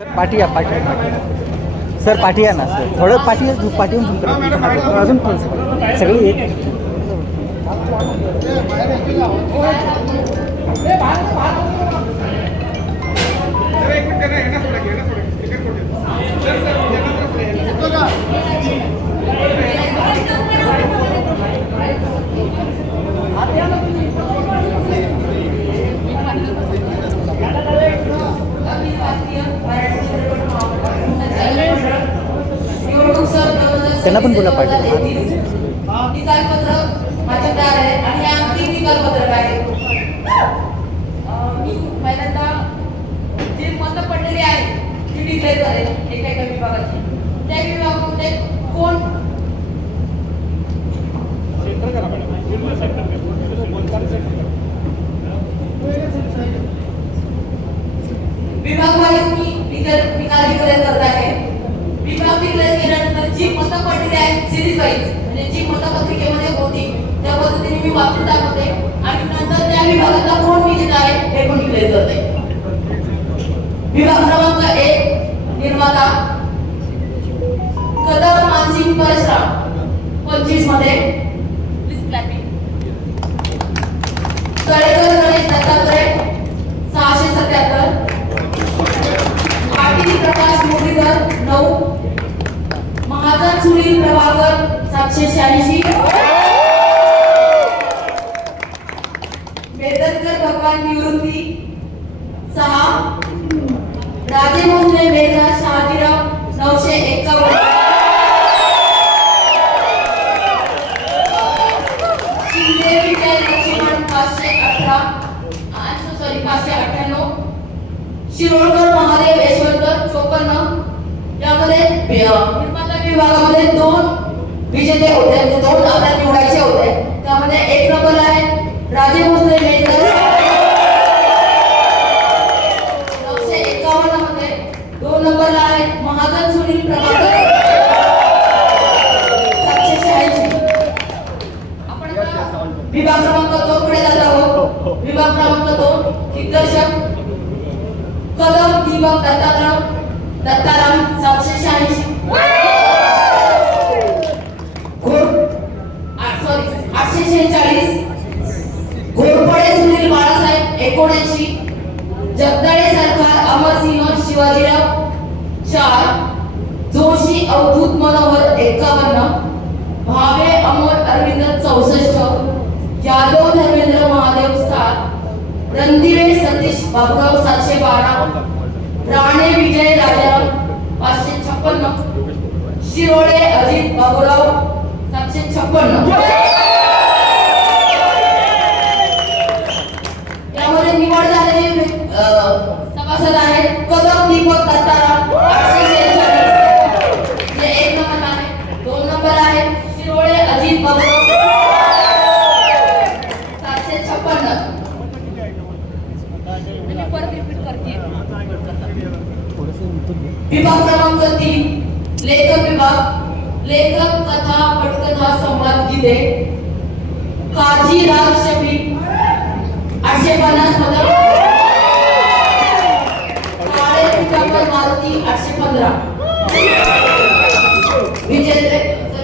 Sir पाठी या sir पाठी या ना सर थोडं पाठीहून झूम करा अजून थोडंसं सगळी एक त्यांना पण बोला पाहिजे निकालपत्रक माझ्याकडे आहे आणि हे अंतिम निकालपत्रक आहे. मी पहिल्यांदा जे मतं पडलेली आहेत ती डिक्लेअर करेल एका एका विभागाची. त्या विभागामध्ये कोण विभाग वाईज मी निकाल डिक्लेअर करत आहे. विभाग डिक्लेअर केल्यानंतर जी मतं पडलेली आहेत सिरीज वाईज म्हणजे जी मतपत्रिकेमध्ये होती त्या पद्धतीने मी वाचून दाखवते आणि नंतर त्या विभागाचा कोण विजेता आहे हे पण डिक्लेअर करते. विभाग क्रमांक 1 निर्माता कदम मानसिंग परशुराम 25 मध्ये प्लीज क्लॅपिंग. कळेकर गणेश दत्तात्रय 677. पाटील प्रकाश मुरलीधर 9. महाजन सुनील प्रभाकर 786. मेदरकर भगवान निवृत्ती 6. राजे मोहन मेघराज शहाजीराव 951. शिंदे विजय लक्ष्मण 518. 598. शिरोळकर महादेव यशवंत 54. यामध्ये निर्माता विभागामध्ये 2 विजेते होते, 2 आपल्याला निवडायचे होते. त्यामध्ये 1 नंबर आहे राजे भोसले मेडकर 951 मध्ये. 2 नंबरला आहे महाजन सुनील प्रभाकर 786. आपण विभाग क्रमांक 2 कडे जात आहोत. विभाग क्रमांक 2 दिग्दर्शक कदम दीपक दत्ताराम 786. घोरपडे सुनील बाळासाहेब 79. जगदाळे सरकार अमरसिंह शिवाजीराव 4. जोशी अवधूत मनोहर 51. भावे अमोल अरविंद 64. यादव धर्मेंद्र महादेव 7. रणदिवे सतीश बाबुराव 712. राणे विजय राजाराम 556. शिरोळे अजित बाबुराव 756. यामध्ये निवड झालेले सभासद आहेत कदम दीपक दत्ताराम 846. हे 1 नंबर आहे. 2 नंबर आहे शिरोळे अजित बाबुराव 756. मी परत रिपीट करते. विभाग क्रमांक 3 लेखक विभाग. लेखक कथा पटकथा संवाद गीते काजी राग शफी 850 मध्ये. काळे पितांबर मारुती 815. विजेते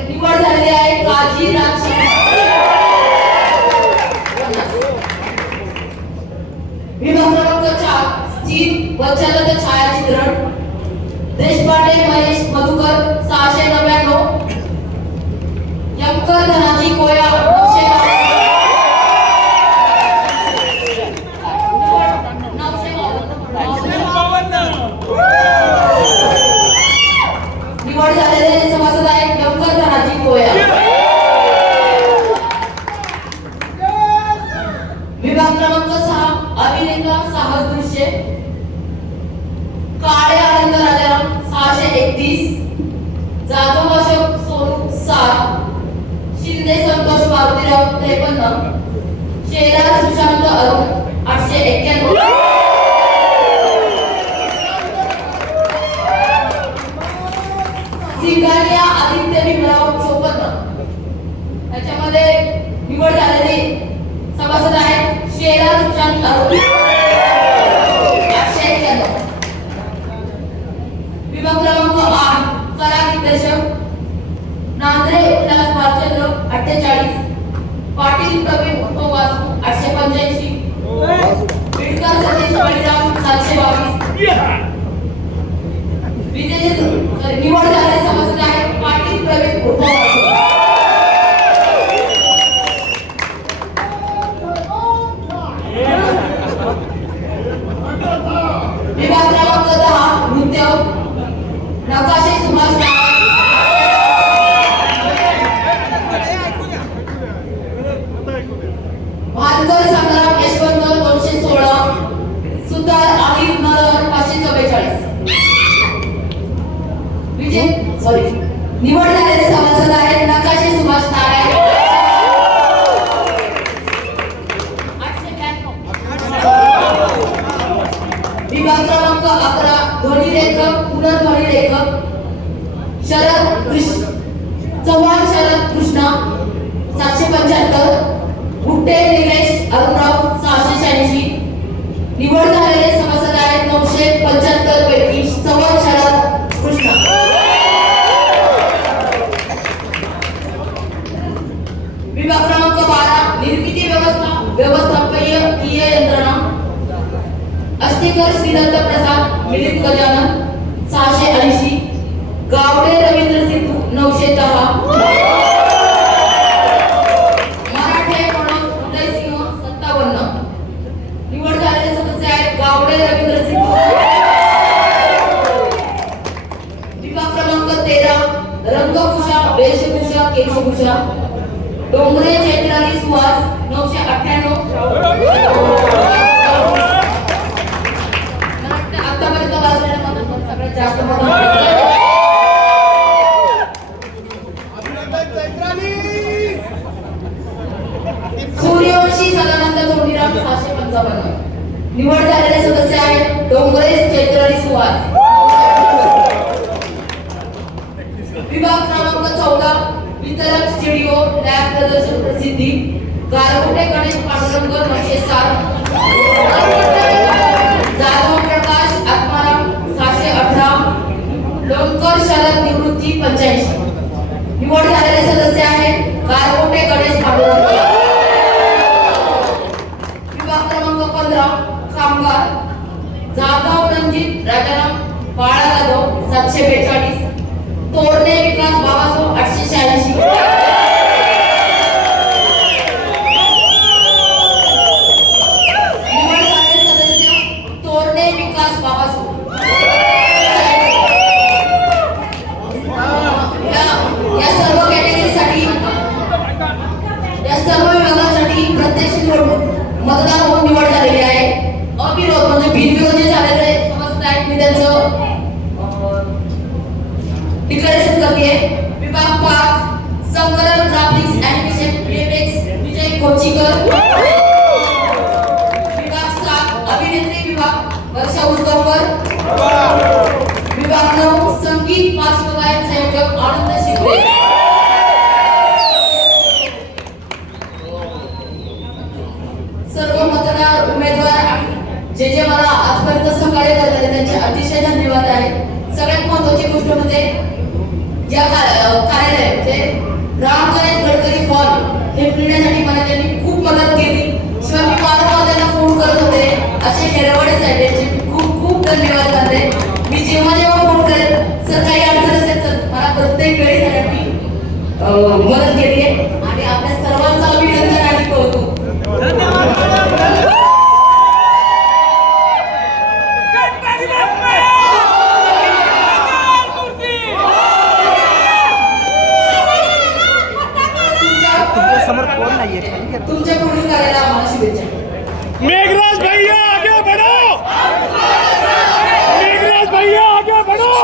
निवड झालेली आहे काजी राग शफी. विभाग क्रमांक 4 स्थिर व चलत छायाचित्रण देशपांडे महेश मधुकर 699. यमकर धनाजी कोया 952. निवड झालेले सभासद आहेत यमकर धनाजी कोया. विभाग क्रमांक 6 अभिनेता साहस दृश्य काळे आनंद राजाराम 631. जाधव अशोक सोनू 7. शिंदे संतोष मारुतीराव 53. शेरा सुशांत अरुण 891. सिंगानिया आदित्य भीमराव 54. त्याच्यामध्ये निवड झालेली सभासद आहेत शेरा सुशांत अरुण 891. निवड झालेले सभासद आहेत पाटील प्रवीण उर्फ विभाग क्रमांक 10 नृत्य नकाशे सुभाष भानकर संग्राम यशवंत 216 सुतार अनिल नगर 544 निवड झालेले सभासद आहेत नकाशे सुभाष नारायण 892 विभाग क्रमांक 11 ध्वनी लेखक पुनर्ध्वनी लेखक चव्हाण शरद कृष्णा 775 गुट्टे निलेश अरुणराव 686 निवड झालेले सभासद आहेत 975 पैकी चव्हाण शरद कृष्णा विभाग क्रमांक 12 निर्मिती व्यवस्थापकीय यंत्रणा अष्टेकर श्रीदत्त प्रसाद मिलिंद गजानन 680 गावडे रवींद्र सिद्धू 910 मराठे म्हणून उदयसिंह 57 निवड झालेले सदस्य आहेत गावडे रवींद्र सिद्धू विभाग क्रमांक 13 रंगभूषा वेशभूषा केशभूषा डोंगरे चैत्राली सुहास 998 आतापर्यंत वाजलेल्या सगळ्यात जास्त सूर्यवंशी सदानंद धोंडीराम 655 निवड झालेले सदस्य आहेत डोंगरे चैत्राली सुहास विभाग क्रमांक 14 वितरक स्टुडिओ लॅब प्रदर्शन प्रसिद्धी गारगोटे गणेश पांडुरंग 907 जाधव प्रकाश आत्माराम 718 लोणकर शरद निवृत्ती 85 निवड झालेले सदस्य आहेत गारगोटे गणेश पांडुरंग विभाग क्रमांक 15 कामगार जाधव रणजित राजाराम बाळा जाधव 742 तोरणे विकास बाबासाहेब 886 निवड झालेले सदस्य तोरणे विकास बाबासाहेब या सर्व कॅटेगरीसाठी या सर्व विभागासाठी प्रत्यक्ष मतदान होऊन निवड झालेली आहे अविरोध म्हणजे बिनविरोध जे झालेले सभासद आहेत मी त्यांचं डिक्लेरेशन करते विभाग 5 संकलन ग्राफिक्स एनिमेशन प्लेबॅक्स विजय कोचीकर विभाग 7 अभिनेत्री विभाग वर्षा उजगावकर विभाग 9 संगीत पार्श्वगायन संयोजक आनंद शिंदे सर्व मतदार उमेदवार जे मला आजपर्यंत सहकार्य करतात त्यांचे अतिशय धन्यवाद आहेत सगळ्यात महत्त्वाची गोष्ट म्हणजे या कार्यालय म्हणजे राम गणेश गडकरी हॉल हे मिळण्यासाठी मला त्यांनी खूप मदत केली शिवाय मी वारंवार त्यांना फोन करत होते असे हेरवाडे साहेब यांचे खूप खूप धन्यवाद करते मी जेव्हा फोन करेल सर काही अडचण असेल तर मला प्रत्येक वेळी सगळ्यांनी मदत केली आहे आणि आपल्या सर्वांचं अभिनंदन आणि कौतुक तुमच्या पुढील कार्याला आम्हाला शुभेच्छा मेघराज भैया आगे बढ़ो मेघराज भैया आगे बढ़ो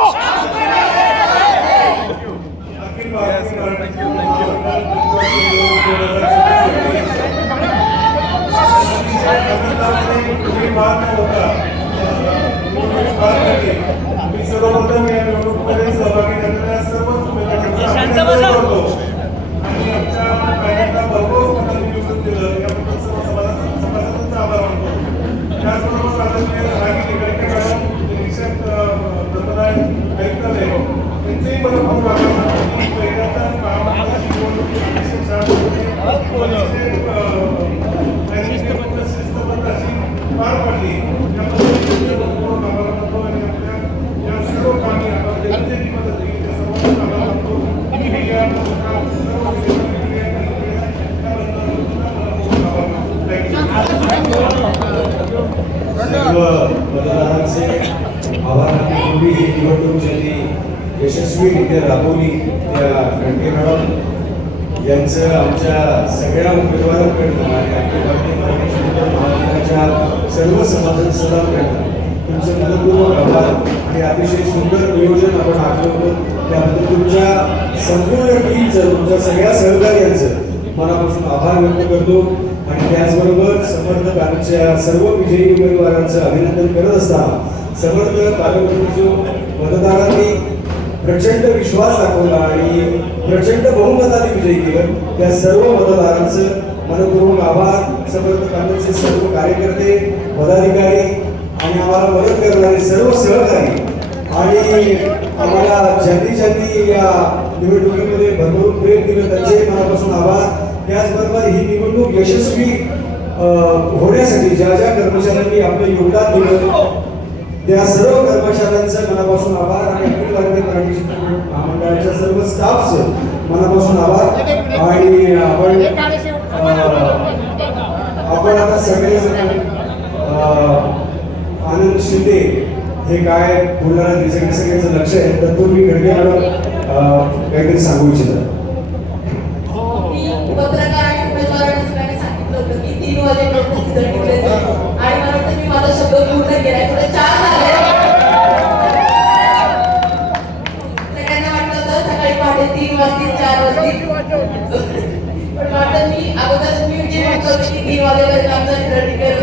सर्वप्रथम या निवडणुकीमध्ये सहभागी झालेल्या सर्व उमेदवारांचा अभिनंदन करतो आणि आमच्या कार्यकर्ता भरपूर मतांनी निवडून दिलं यशस्वीरित्या राबवली त्या खडके मॅडम यांचं आमच्या सगळ्या उमेदवारांकडनं आणि अखिल भारतीय मराठी चित्रपट महामंडळाच्या सर्व सभासदांकडनं तुमचं मनपूर्वक आभार आणि अतिशय सुंदर नियोजन आपण आखलं होतं त्याबद्दल तुमच्या संपूर्ण टीमचं तुमच्या सगळ्या सहकार्यांचं मनापासून आभार व्यक्त करतो आणि त्याचबरोबर समर्थ कालच्या सर्व विजयी उमेदवारांचं अभिनंदन करत असताना समर्थ कालवृत्तीच्या मतदारांनी प्रचंड विश्वास दाखवला आणि प्रचंड बहुमताने विजयी केलं त्या सर्व मतदारांचं मनपूर्वक आभार समर्थ कालचे सर्व कार्यकर्ते पदाधिकारी आणि आम्हाला मदत करणारे सर्व सहकारी आणि आम्हाला ज्यांनी या निवडणुकीमध्ये भरभरून प्रेम दिलं त्यांचे मनापासून आभार त्याचबरोबर ही निवडणूक यशस्वी होण्यासाठी ज्या ज्या कर्मचाऱ्यांनी आपले योगदान दिलं त्या सर्व कर्मचाऱ्यांचं मनापासून आभार आणि अखिल भारतीय मराठी चित्रपट महामंडळाच्या सर्व स्टाफचं मनापासून आभार आणि आपण आता सगळे आनंद शिंदे हे काय बोलणारा त्याच्याकडे सगळ्यांचं लक्ष आहे तर तुम्ही घडगे मॅडम काहीतरी सांगू इच्छिता पत्रकार आणि उमेदवारांनी सगळ्यांनी सांगितलं होतं की 3 वाजेपर्यंत रिझल्ट डिक्लेअर झाले आणि मला वाटतं मी माझा शब्द पूर्ण केलाय थोडं 4 झाले सगळ्यांना वाटलं होतं सकाळी पहाटे 3 वाजतील 4 वाजतील पण वाटतं मी अगोदर मी जे म्हणतो की 3 वाजेपर्यंत आमचा रिझल्ट डिक्लेअर